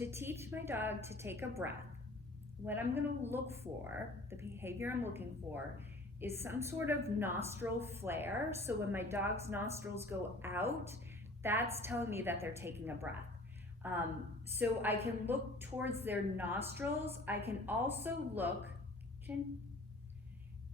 to teach my dog to take a breath, what I'm going to look for, the behavior I'm looking for, is some sort of nostril flare. So when my dog's nostrils go out, that's telling me that they're taking a breath. So I can look towards their nostrils. I can also look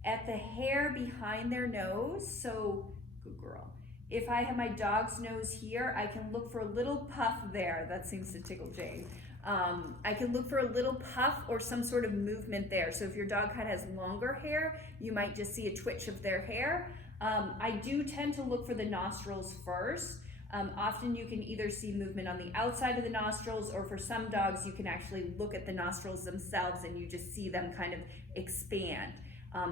at the hair behind their nose. So, good girl. If I have my dog's nose here, I can look for a little puff there. That seems to tickle Jane. I can look for a little puff or some sort of movement there. So if your dog kind of has longer hair, you might just see a twitch of their hair. I do tend to look for the nostrils first. Often you can either see movement on the outside of the nostrils, or for some dogs you can actually look at the nostrils themselves and you just see them kind of expand.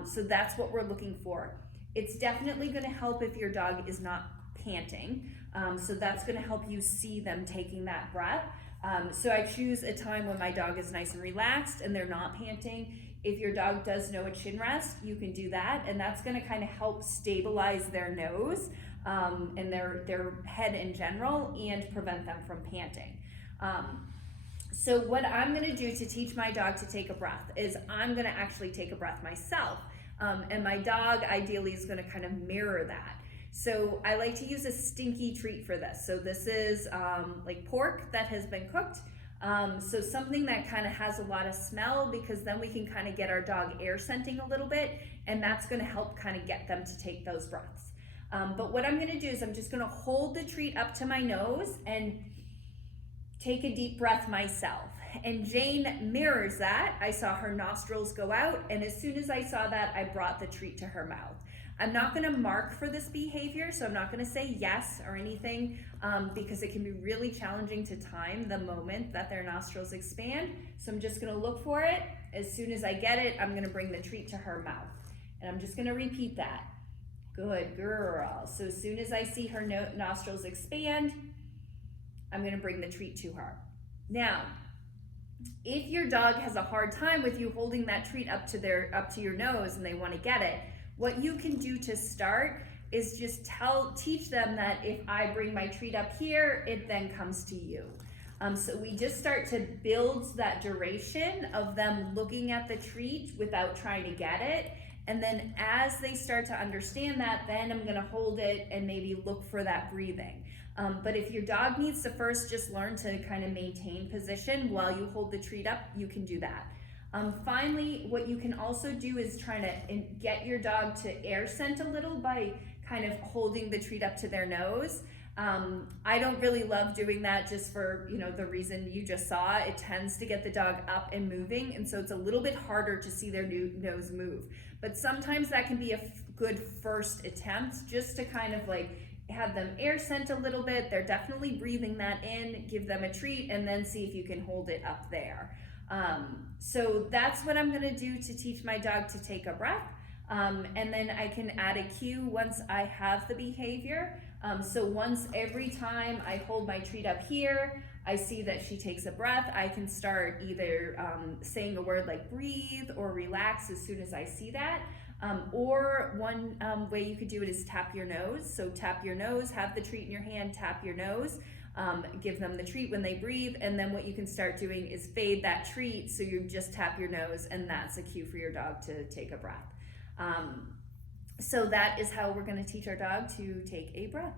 So that's what we're looking for. It's definitely going to help if your dog is not panting. So that's going to help you see them taking that breath. So I choose a time when my dog is nice and relaxed and they're not panting. If your dog does know a chin rest, you can do that, and that's going to kind of help stabilize their nose and their head in general, and prevent them from panting. So what I'm going to do to teach my dog to take a breath is I'm going to actually take a breath myself, and my dog ideally is going to kind of mirror that. So I like to use a stinky treat for this. So this is like pork that has been cooked. So something that kind of has a lot of smell, because then we can kind of get our dog air scenting a little bit, and that's going to help kind of get them to take those breaths. But what I'm going to do is I'm just going to hold the treat up to my nose and take a deep breath myself. And Jane mirrors that. I saw her nostrils go out, and as soon as I saw that, I brought the treat to her mouth. I'm not going to mark for this behavior, so I'm not going to say yes or anything, because it can be really challenging to time the moment that their nostrils expand. So I'm just going to look for it. As soon as I get it, I'm going to bring the treat to her mouth. And I'm just going to repeat that. Good girl. So as soon as I see her nostrils expand, I'm going to bring the treat to her. Now, if your dog has a hard time with you holding that treat up to your nose and they want to get it, what you can do to start is just teach them that if I bring my treat up here, it then comes to you. So we just start to build that duration of them looking at the treat without trying to get it. And then as they start to understand that, then I'm going to hold it and maybe look for that breathing. But if your dog needs to first just learn to kind of maintain position while you hold the treat up, you can do that. Finally, what you can also do is try to get your dog to air scent a little by kind of holding the treat up to their nose. I don't really love doing that, just for the reason you just saw. It tends to get the dog up and moving, and so it's a little bit harder to see their nose move. But sometimes that can be a good first attempt, just to kind of like have them air scent a little bit. They're definitely breathing that in, give them a treat, and then see if you can hold it up there. So that's what I'm going to do to teach my dog to take a breath. And then I can add a cue once I have the behavior. So once every time I hold my treat up here, I see that she takes a breath, I can start either saying a word like breathe or relax as soon as I see that. Or one way you could do it is tap your nose. So tap your nose, have the treat in your hand, tap your nose. Give them the treat when they breathe, and then what you can start doing is fade that treat, so you just tap your nose, and that's a cue for your dog to take a breath. So that is how we're going to teach our dog to take a breath.